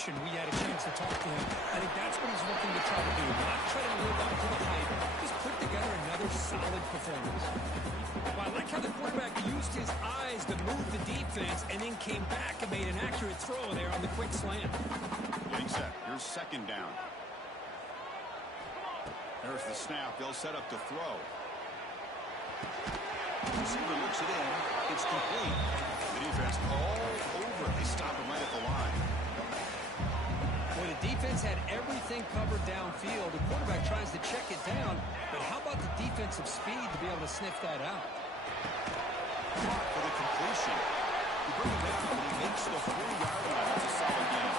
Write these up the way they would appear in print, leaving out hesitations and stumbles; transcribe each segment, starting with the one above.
mentioned we had a chance to talk to him. I think that's what he's looking to try to do. Not try to live up to the hype. Just put together another solid performance. Well, I like how the quarterback used his eyes to move the defense and then came back and made an accurate throw there on the quick slant. Getting set. Here's second down. There's the snap. They'll set up to throw. Receiver looks it in. It's complete. The defense all over it. They stop him right at the line. Well, the defense had everything covered downfield. The quarterback tries to check it down, but how about the defensive speed to be able to sniff that out? For the completion. He brings it down and he makes the 4-yard line. It's a solid game.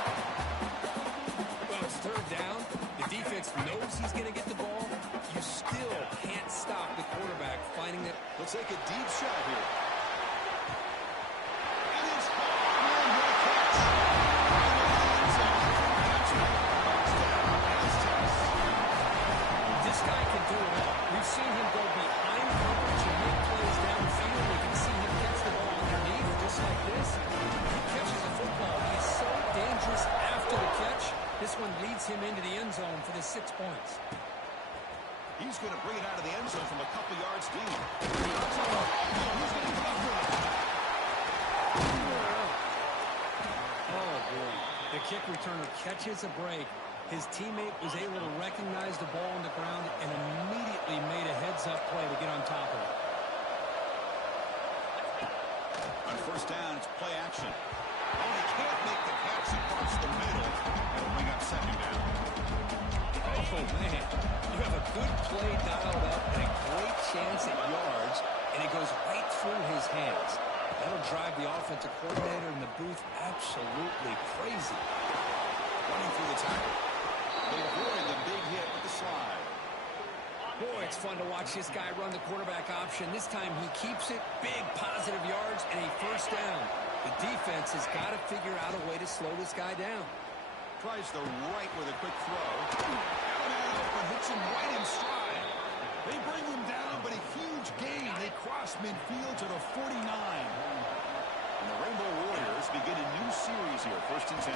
Well, it's third down. The defense knows he's going to get the ball. You still can't stop the quarterback finding it. Let's take a deep shot here. This guy can do it all. We've seen him go behind coverage and make plays downfield. We can see him catch the ball underneath just like this. He catches the football. He's so dangerous after the catch. This one leads him into the end zone for the 6 points. He's going to bring it out of the end zone from a couple yards deep. He's going to come up. Oh, boy. The kick returner catches a break. His teammate was able to recognize the ball on the ground and immediately made a heads-up play to get on top of it. On first down, it's play action. Oh, he can't make the catch across the middle. That'll bring up second down. Oh, man. You have a good play dialed up and a great chance at yards, and it goes right through his hands. That'll drive the offensive coordinator in the booth absolutely crazy. Running through the tackle. They avoid the big hit with the slide. Boy, it's fun to watch this guy run the quarterback option. This time he keeps it, big positive yards, and a first down. The defense has got to figure out a way to slow this guy down. Tries the right with a quick throw. Out and open, hits him right in stride. They bring him down, but a huge gain. They cross midfield to the 49. And the Rainbow Warriors begin a new series here, 1st and 10.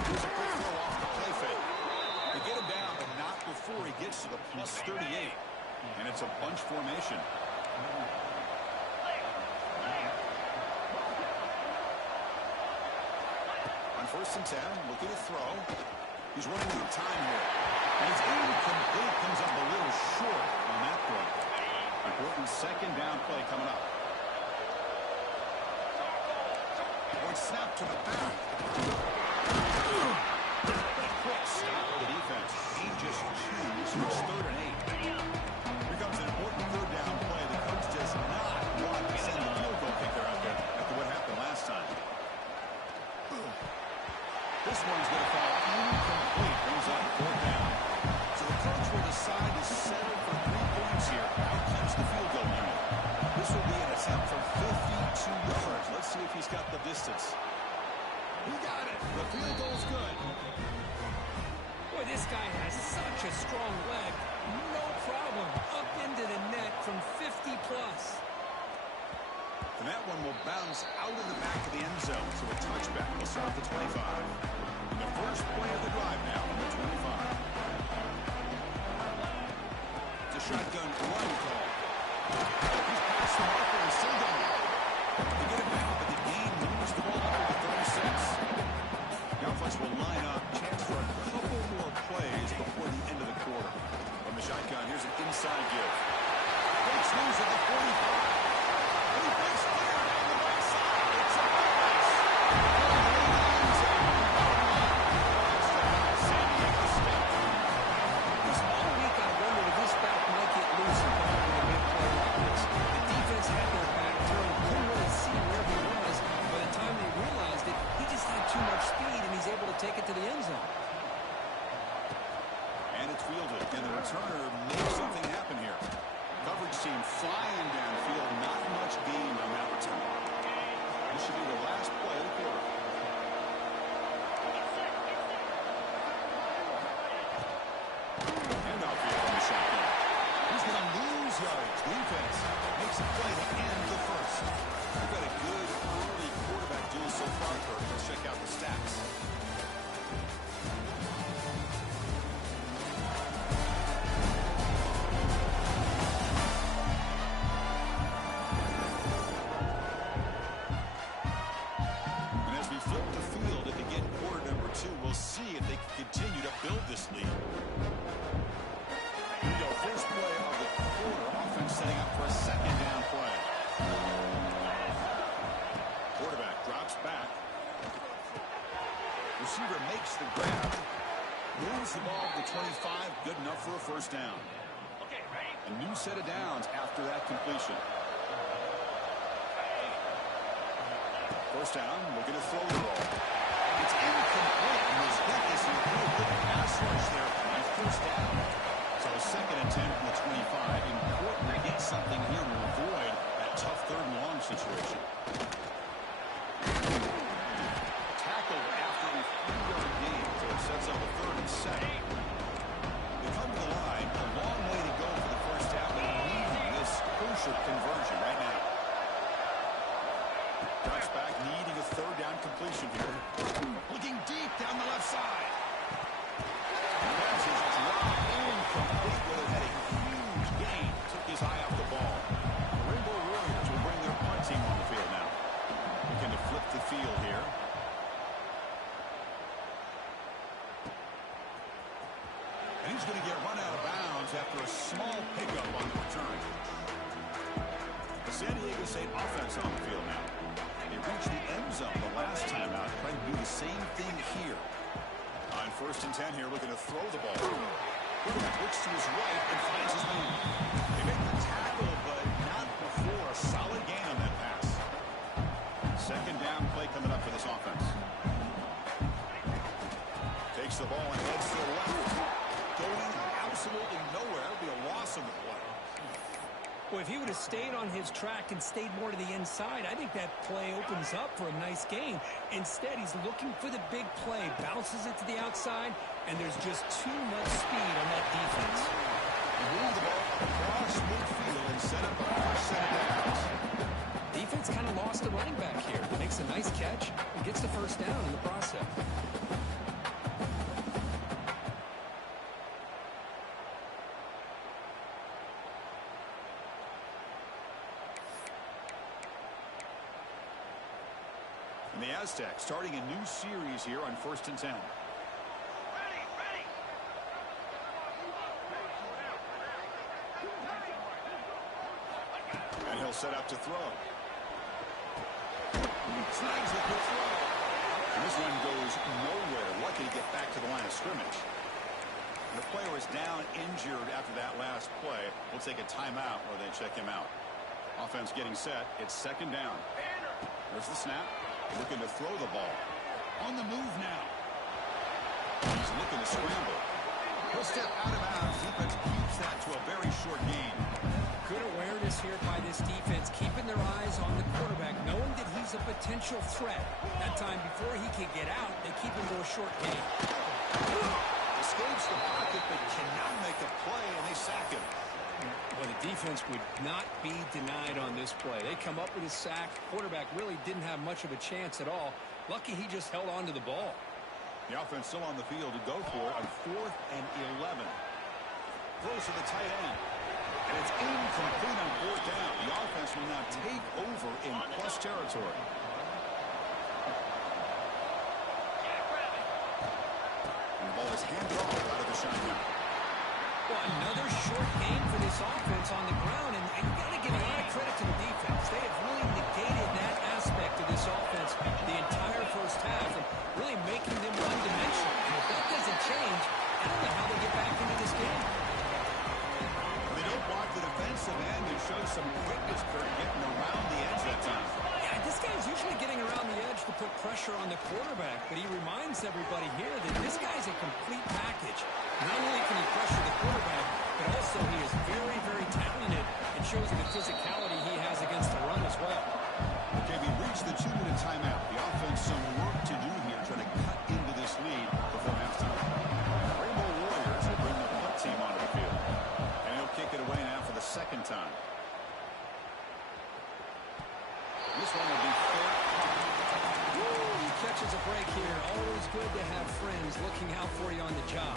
Here's a quick throw off the play fake. They get him down, but not before he gets to the plus 38. And it's a bunch formation. On 1st and 10, looking to throw. He's running with time here. And his incomplete comes up a little short on that play. Important second down play coming up. Point snap to the back. Quick stop of the defense. He just chews. It's 3rd and 8. Here comes an important 3rd down play. The coach does not want to send the field goal kicker out there after what happened last time. This one's going to fall incomplete. Brings up 4th down. So the coach will decide to settle for 3 points here. Out comes the field goal unit. This will be an attempt for 52 yards. Let's see if he's got the distance. He got it. The field goal's good. Boy, this guy has such a strong leg. No problem. Up into the net from 50 plus. And that one will bounce out of the back of the end zone. So a touchback will start the 25. And the first play of the drive now on the 25. It's a shotgun run call. He's past the marker and still got it. They get it down, but the game moves the ball under the 36. The offense will line up. Chance for a couple more plays before the end of the quarter. From the shotgun, here's an inside give. Breaks loose at the 45. And he breaks clear down the right side. It's a pass. San Diego State. This whole week I wondered if this back might get loose and come up with a big play like this. The defense had their back turned, couldn't really see where he was. By the time they realized it, he just had too much speed, and he's able to take it to the end zone. And it's fielded, and the returner makes something happen here. Coverage team flying downfield, not much gain on that return. This should be the last play of the quarter. Handoff here from the shotgun. He's going to lose yards. Defense makes a play to end the first. We've got a good early quarterback duel so far, Kurt. Let's check out the stats. And as we flip the field and begin quarter number 2, we'll see if they can continue to build this lead. Here we go, first play of the quarter. Offense setting up for a second down play. Quarterback drops back. Receiver makes the grab. Moves the ball to the 25. Good enough for a first down. A new set of downs after that completion. First down, looking to throw the ball. It's incomplete. And his hit is a good pass rush there on first down. So a second and 10 from the 25. Important to get something here to avoid that tough third and long situation. Tackled after a 3-yard gain, so it sets up a third and 7. They come to the line, a long way to go for the first down, but needing this crucial conversion right now. Drops back, needing a third down completion here. Looking deep down the left side. Passes drop incomplete with it, had a huge gain. Took his eye off the ball. The Rainbow Warriors will bring their punt team on the field now. Looking to flip the field here. And he's going to get run out of bounds after a small pickup on the return. The San Diego State offense on the field now. They reached the end zone the last time out, trying to do the same thing here. On first and 10 here, looking to throw the ball. Quarterback looks to his right and finds his man. They make the tackle, but not before a solid gain on that pass. Second down play coming up for this offense. Takes the ball and heads to the left. Going absolutely nowhere. That would be a loss on the play. Well, if he would have stayed on his track and stayed more to the inside, I think that play opens up for a nice gain. Instead, he's looking for the big play, bounces it to the outside, and there's just too much speed on that defense. Move the ball across midfield and set up a first set of downs. Defense kind of lost the running back here. Makes a nice catch and gets the first down in the process. And the Aztecs starting a new series here on first and 10. And he'll set up to throw. Snags a good throw. And this one goes nowhere. Lucky to get back to the line of scrimmage. The player is down injured after that last play. We'll take a timeout where they check him out. Offense getting set. It's second down. There's the snap. Looking to throw the ball. On the move now. He's looking to scramble. He'll step out of bounds. Defense keeps that to a very short gain. Good awareness here by this defense, keeping their eyes on the quarterback, knowing that he's a potential threat. That time before he can get out, they keep him to a short gain. Escapes the pocket but cannot make a play, and they sack him. Well, the defense would not be denied on this play. They come up with a sack. Quarterback really didn't have much of a chance at all. Lucky he just held on to the ball. The offense still on the field to go for it on 4th and 11. Throws to the tight end. And it's incomplete on 4th down. The offense will now take over in plus territory. And the ball is handed off out of the shotgun. Well, another short game for this offense on the ground, and you got to give a lot of credit to the defense. They have really negated that aspect of this offense the entire first half and really making them one-dimensional. And if that doesn't change, I don't know how they get back into this game. They don't block the defensive end and show some quickness, Kurt, getting around the edge that time. Yeah, this guy's usually getting around the edge to put pressure on the quarterback, but he reminds everybody here that this guy's a complete package. Not only can he pressure the quarterback, but also he is very, very talented and shows the physicality he has against the run as well. Okay, we reached the 2-minute timeout. The offense some work to do here, trying to cut into this lead before halftime. The Rainbow Warriors will bring the punt team onto the field. And he'll kick it away now for the second time. This one will be fair. catches a break here. Always good to have friends looking out for you on the job.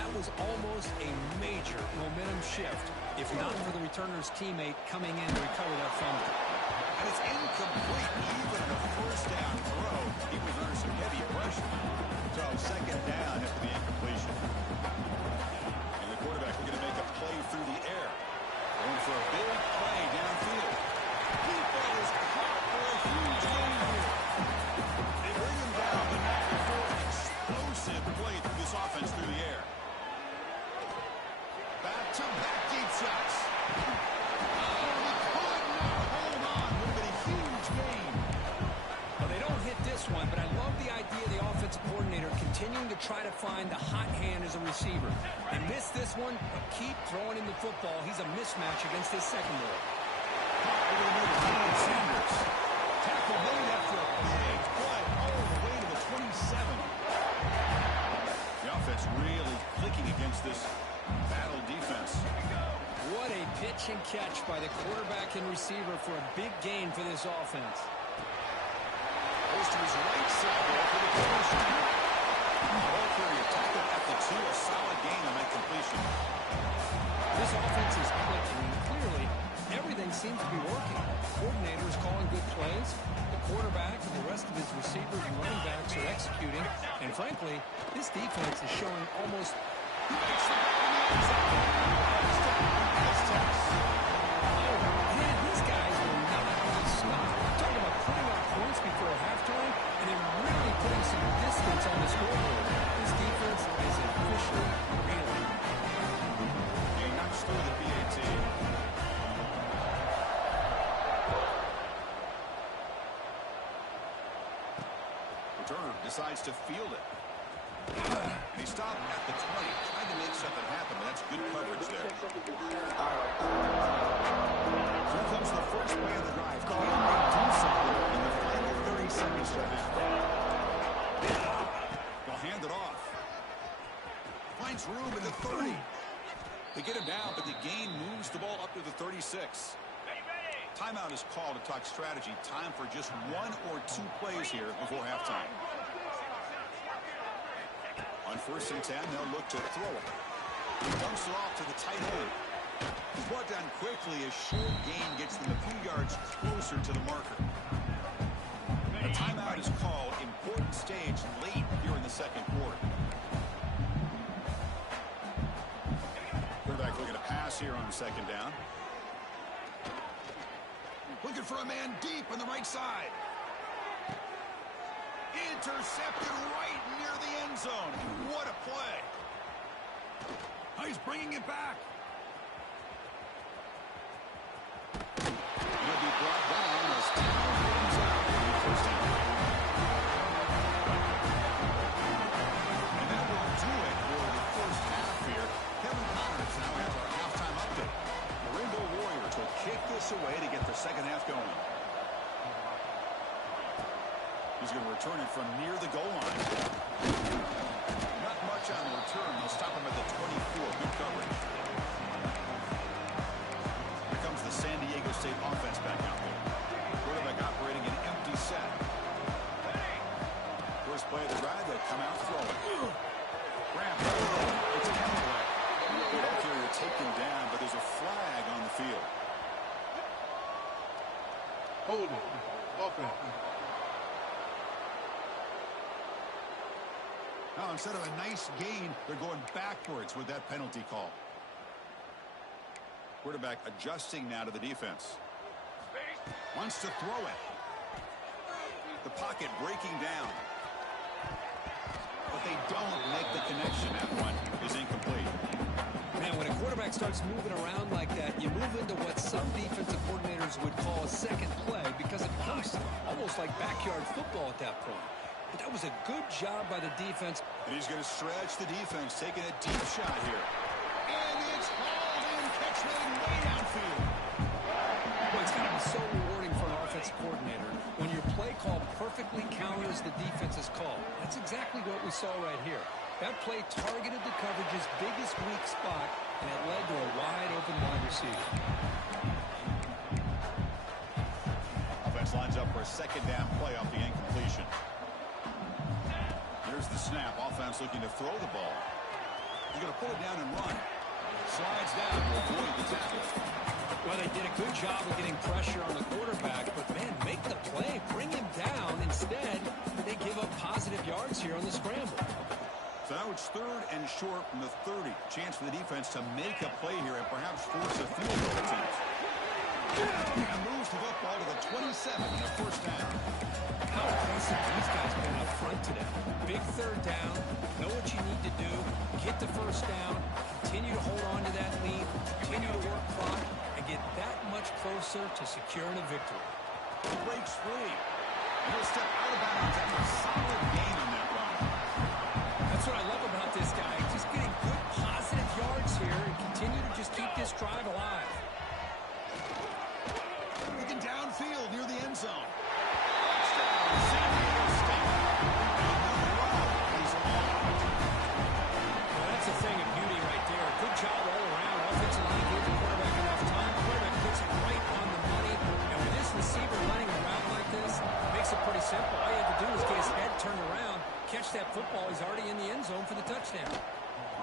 That was almost a major momentum shift, if not for the returner's teammate coming in to recover that fumble. And it's incomplete. Even in a first down throw, he was under some heavy pressure. So second down after the incompletion. And the quarterback looking to make a play through the air. Going for a big play downfield. He is caught for a huge gain here. They bring him down the night before an explosive play through this offense through the air. Back-to-back deep shots. Oh, he could not hold on. Would have been a huge gain. Well, they don't hit this one, but I love the idea of the offensive coordinator continuing to try to find the hot hand as a receiver. They missed this one, but keep throwing him the football. He's a mismatch against his secondary. Sanders. Tackle made after a big play all the way to the 27. The offense really clicking against this battle defense. What a pitch and catch by the quarterback and receiver for a big gain for this offense. Goes to his right side there for the completion. Ball carrier tackled at the 2, a solid gain on that completion. This offense is clicking, and clearly everything seems to be working. The coordinator is calling good plays. The quarterback and the rest of his receivers and running backs are executing. And frankly, this defense is showing almost... He makes the ball in the end zone. Man, these guys will not be stopped. I'm talking about putting up points before halftime and then really putting some distance on the scoreboard. This defense is officially reeling. He knocks through the PAT. Returner decides to field it. And he stopped at the 20, trying to make something happen, but that's good coverage there. Here comes the first play of the drive. Can they do something in the final 30 seconds to half? They'll hand it off. Finds room at the 30. They get him down, but the gain moves the ball up to the 36. Timeout is called to talk strategy. Time for just 1 or 2 plays here before halftime. On 1st and 10, they'll look to throw it. He dumps it off to the tight end. He's brought down quickly. A short gain gets them a few yards closer to the marker. A timeout is called. Important stage late here in the second quarter. Quarterback looking to pass here on 2nd down. Looking for a man deep on the right side. Intercepted right near the end zone. What a play. Oh, he's bringing it back. He'll be brought down as time runs out in the first half. And that will do it for the first half here. Kevin Connors now has our halftime update. The Rainbow Warriors will kick this away to get the second half going. He's going to return it from near the goal line. Not much on the return. They'll stop him at the 24. Good coverage. Here comes the San Diego State offense back out there. Quarterback operating an empty set. First play of the drive, they'll come out throwing. Graham, it's a counter. The ball carrier taken down, but there's a flag on the field. Hold it. Offense. Now, instead of a nice gain, they're going backwards with that penalty call. Quarterback adjusting now to the defense. Wants to throw it. The pocket breaking down. But they don't make the connection. That one is incomplete. Man, when a quarterback starts moving around like that, you move into what some defensive coordinators would call a second play because it becomes almost like backyard football at that point. But that was a good job by the defense. And he's going to stretch the defense, taking a deep shot here. And it's hauled in, catch made way downfield. Well, it's got to be so rewarding for an offensive coordinator when your play call perfectly counters the defense's call. That's exactly what we saw right here. That play targeted the coverage's biggest weak spot, and it led to a wide-open wide receiver. Offense lines up for a second down play off the incompletion. Here's the snap. Offense looking to throw the ball. He's going to pull it down and run. Slides down to avoid the tackle. Well, they did a good job of getting pressure on the quarterback, but, man, make the play. Bring him down. Instead, they give up positive yards here on the scramble. So now it's 3rd and short from the 30. Chance for the defense to make a play here and perhaps force a field goal attempt. And moves the football to the 27 and a first down. How impressive these guys been up front today. Big 3rd down. Know what you need to do. Get the first down. Continue to hold on to that lead. Continue to work clock and get that much closer to securing a victory. He breaks free. And he'll step out of bounds after a solid gain on that run. That's what I love about this guy. Just getting good positive yards here and continue to just keep this drive alive. Looking downfield near the end zone. Touchdown, San Diego State. Well, that's a thing of beauty right there. Good job all around. Offensive line gave the quarterback enough time. Quarterback puts it right on the money. And with this receiver running a route like this, it makes it pretty simple. All you have to do is get his head turned around, catch that football. He's already in the end zone for the touchdown.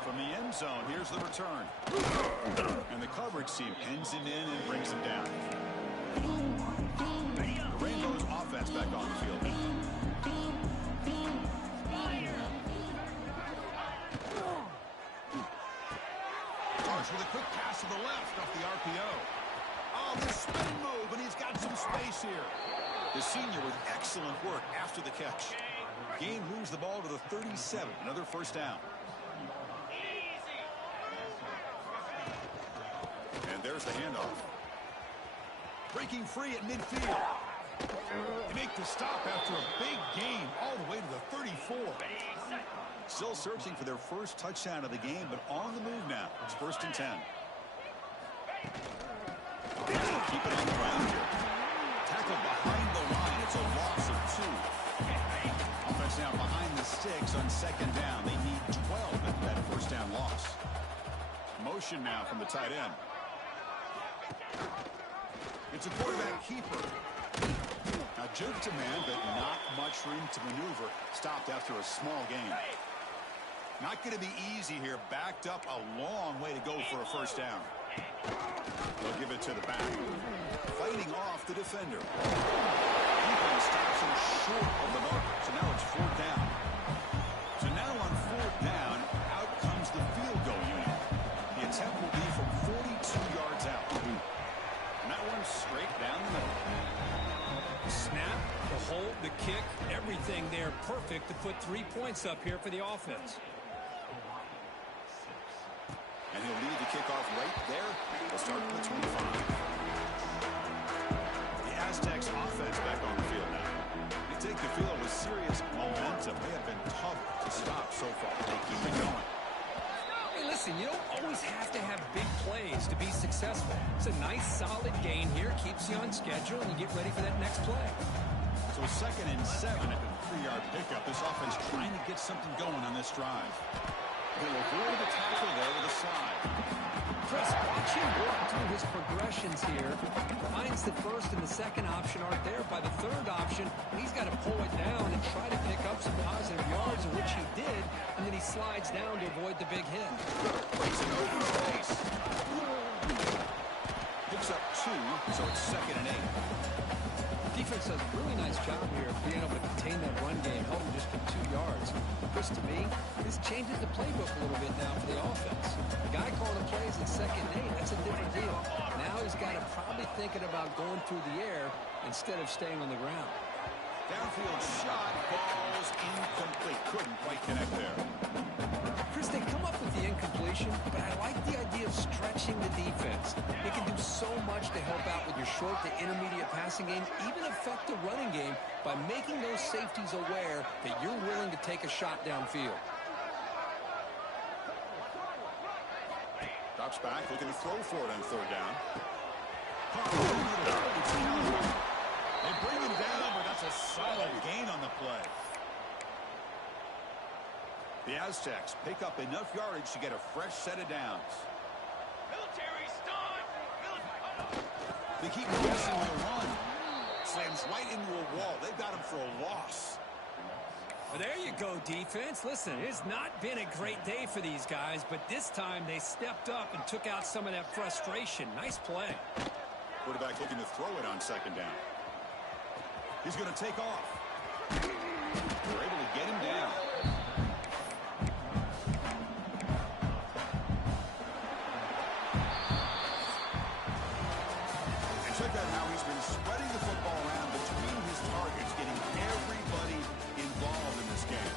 From the end zone, here's the return. And the coverage team pins him in and brings him down. The Rainbows offense back on the field. Starts with a quick pass to the left off the RPO. Oh, this spin move, and he's got some space here. The senior with excellent work after the catch. Gain moves the ball to the 37, another first down. And there's the handoff. Breaking free at midfield. They make the stop after a big gain all the way to the 34. Still searching for their first touchdown of the game, but on the move now. It's 1st and 10. Keep it on the ground here. Tackle behind the line. It's a loss of 2. Offense now behind the sticks on 2nd down. They need 12 at that first down loss. Motion now from the tight end. It's a quarterback keeper. Now jerk to man, but not much room to maneuver. Stopped after a small gain. Not going to be easy here. Backed up a long way to go for a first down. They'll give it to the back. Fighting off the defender. Defense stops him short of the mark. So now it's 4th down. So now on 4th down, out comes the field goal unit. The attempt will be from 42 yards out. And that one's straight down the middle. Snap, the hold, the kick, everything there perfect to put 3 points up here for the offense. And he'll lead the kickoff right there. They'll start with the 25. The Aztecs offense back on the field now. They take the field with serious momentum. They have been tough to stop so far. They keep it going. Hey, listen, you don't always have to have big plays to be successful. It's a nice, solid gain here. Keeps you on schedule, and you get ready for that next play. So 2nd and 7 at the 3-yard pickup. This offense trying to get something going on this drive. They'll avoid the tackle there with a slide. Chris, watch him work through his progressions here. Finds the 1st and the 2nd option aren't there. By the 3rd option, he's got to pull it down and try to pick up some positive yards, of which he did, and then he slides down to avoid the big hit. Breaks an open space. Picks up 2, so it's 2nd and 8. Defense does a really nice job here of being able to contain that run game, held him just to 2 yards. Chris, to me, this changes the playbook a little bit now for the offense. The guy calling the plays at 2nd and 8, that's a different deal. Now he's got to probably thinking about going through the air instead of staying on the ground. Downfield shot, balls incomplete. Couldn't quite connect there. Chris, they come up with the incompletion, but I like the idea of stretching the defense. It can do so much to help out with your short to intermediate passing game, even affect the running game by making those safeties aware that you're willing to take a shot downfield. Drops back, looking to throw for it on 3rd down. They bring him down, but that's a solid gain on the play. The Aztecs pick up enough yardage to get a fresh set of downs. Military stun! They keep pressing with a run. Slams right into a wall. They've got him for a loss. There you go, defense. Listen, it's not been a great day for these guys, but this time they stepped up and took out some of that frustration. Nice play. Quarterback looking to throw it on second down. He's going to take off. They're able to get him down. And check out how he's been spreading the football around between his targets, getting everybody involved in this game.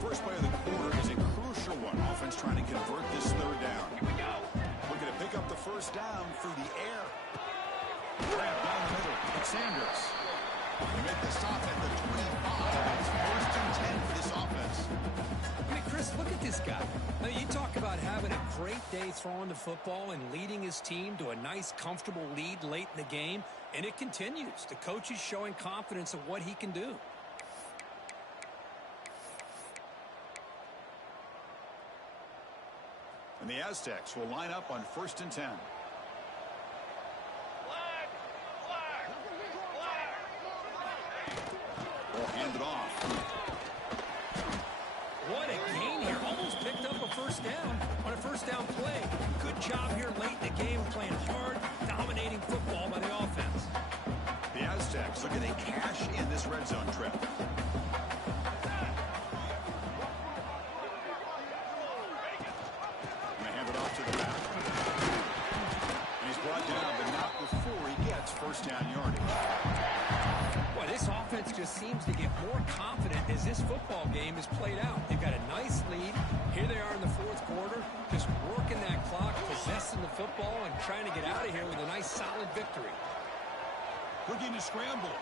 First play of the quarter is a crucial one. Offense trying to convert this third down. Here we go. Looking to pick up the first down through the air. Grab down the middle. It's Sanders. We make the stop at the 25. It's first and 10 for this offense. I mean, Chris, look at this guy. I mean, you talk about having a great day throwing the football and leading his team to a nice, comfortable lead late in the game, and it continues. The coach is showing confidence of what he can do. And the Aztecs will line up on first and 10. Flag. Flag. Flag. Ball handed off. What a gain here. Almost picked up a first down on a first down play. Good job here late in the game, playing hard, dominating football by the offense. The Aztecs looking to cash in this red zone trip. Going to hand it off to the back. And he's brought down, but not before he gets first down yardage. Boy, this offense just seems to get more confident as this football game is played out. They've got a nice lead. Here they are in the fourth quarter, just working that clock, possessing the football, and trying to get out of here with a nice, solid victory. Looking to scramble.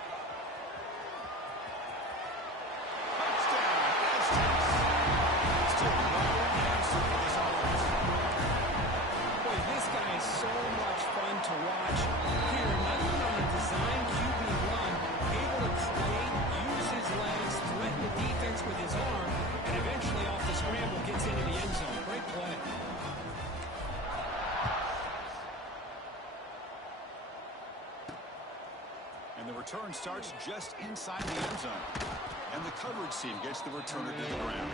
Touchdown, Aztecs. Still no answer for this offense. Boy, this guy is so much fun to watch. Here, not even on a design QB run, able to create, use his legs, threaten the defense with his arm, and eventually off the scramble gets into the end zone. Great play. And the return starts just inside the end zone. And the coverage team gets the returner to the ground.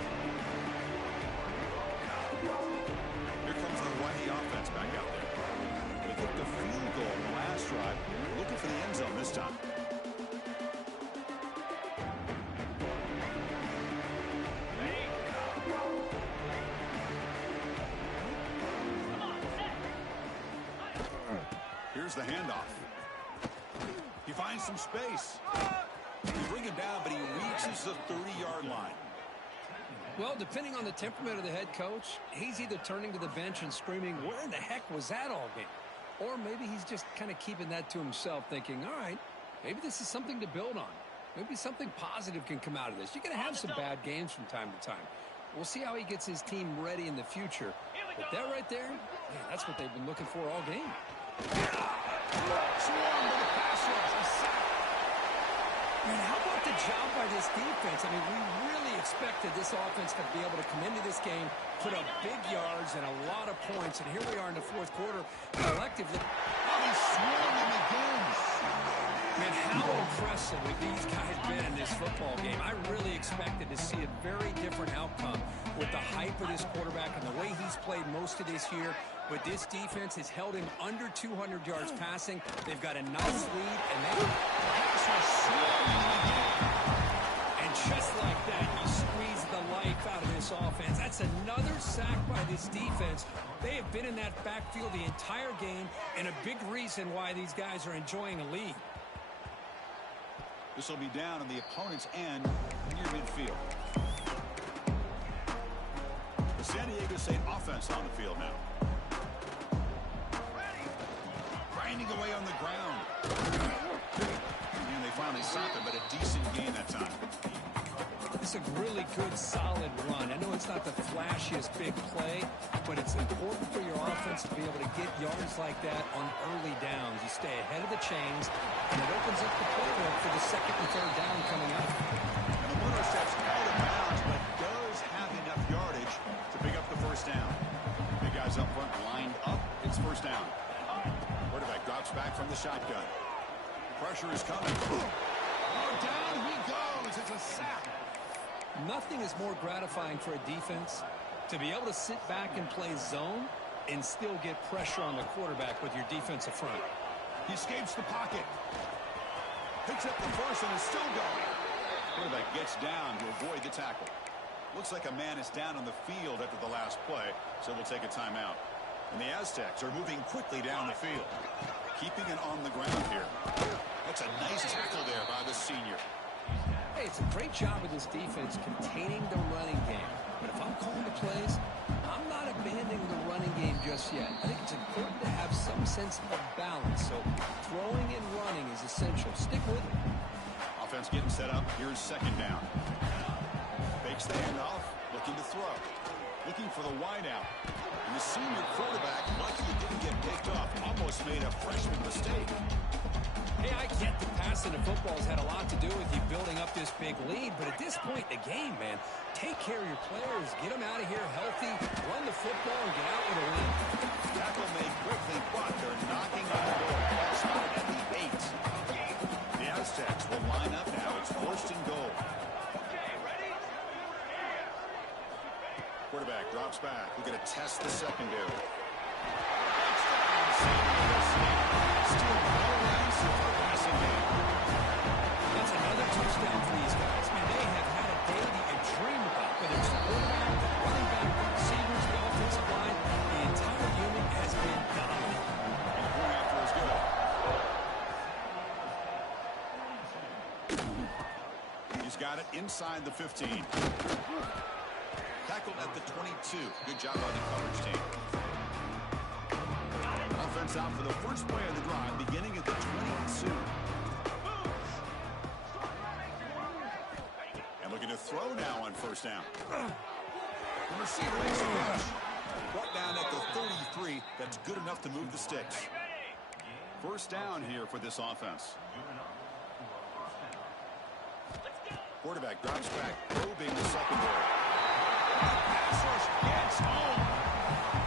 Here comes the Hawaii offense back out there. They took the field goal in the last drive. Looking for the end zone this time. Here's the handoff. He finds some space. They bring him down, but he reaches the 30-yard line. Well, depending on the temperament of the head coach, he's either turning to the bench and screaming, where in the heck was that all game? Or maybe he's just kind of keeping that to himself, thinking, all right, maybe this is something to build on. Maybe something positive can come out of this. You're going to have some bad games from time to time. We'll see how he gets his team ready in the future. But that right there, yeah, that's what they've been looking for all game. Swarm with the pass rush. A sack. Man, how about the job by this defense? I mean, we really expected this offense to be able to come into this game, put up big yards and a lot of points, and here we are in the fourth quarter collectively. Oh, he's swarming again. Man, how impressive have these guys been in this football game? I really expected to see a very different outcome with the hype of this quarterback and the way he's played most of this year. But this defense has held him under 200 yards passing. They've got a nice lead, and they pass rush swarming again. And just like that, you squeeze the life out of this offense. That's another sack by this defense. They have been in that backfield the entire game, and a big reason why these guys are enjoying a lead. This will be down on the opponent's end near midfield. The San Diego State offense on the field now. Grinding away on the ground. And they finally stopped it, but a decent gain that time. It's a really good, solid run. I know it's not the flashiest big play, but it's important for your offense to be able to get yards like that on early downs. You stay ahead of the chains, and it opens up the playbook for the second and third down coming up. And the winner steps out of bounds, but does have enough yardage to pick up the first down. The guys up front lined shotgun. Pressure is coming. Oh, down he goes. It's a sack. Nothing is more gratifying for a defense to be able to sit back and play zone and still get pressure on the quarterback with your defensive front. He escapes the pocket. Picks up the first and is still going. Quarterback gets down to avoid the tackle. Looks like a man is down on the field after the last play, so we'll take a timeout. And the Aztecs are moving quickly down the field. Keeping it on the ground here. That's a nice tackle there by the senior. Hey, it's a great job of this defense containing the running game. But if I'm calling the plays, I'm not abandoning the running game just yet. I think it's important to have some sense of balance. So throwing and running is essential. Stick with it. Offense getting set up. Here's second down. Fakes the handoff. Looking to throw. Looking for the wideout. And the senior quarterback, lucky he didn't get picked off, almost made a freshman mistake. Hey, I get the passing of football's had a lot to do with you building up this big lead, but at this point in the game, man, take care of your players, get them out of here healthy, run the football, and get out with a win. Tackle made quickly, but they're knocking on the door. Ball spotted at the 8. The Aztecs will line up now. It's first and goal. Quarterback drops back. We're going to test the secondary. Still no answer for passing game. That's another touchdown for these guys. Man, they have had a day that you dream about, whether it's the quarterback, the running back, the receivers, the offensive line. The entire unit has been dominant. And the point after is good. He's got it inside the 15. Tackled at the 22. Good job by the coverage team. Offense out for the first play of the drive, beginning at the 22. And looking to throw now on first down. The receiver makes a catch. Brought down at the 33. That's good enough to move the sticks. First down here for this offense. Quarterback drops back, probing the secondary. Pass rush gets home.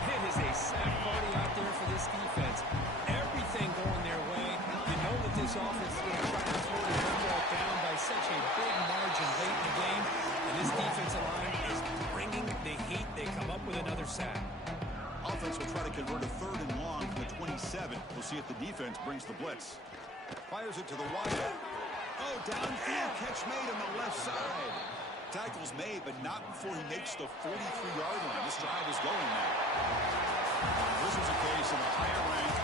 It is a sack party out there for this defense. Everything going their way. You know that this offense is going to try to slow the football down by such a big margin late in the game. And this defensive line is bringing the heat. They come up with another sack. Offense will try to convert a third and long from the 27. We'll see if the defense brings the blitz. Fires it to the wide. Oh, downfield catch made on the left side. Tackle's made, but not before he makes the 43-yard line. This drive is going now. This is a case of a higher ranked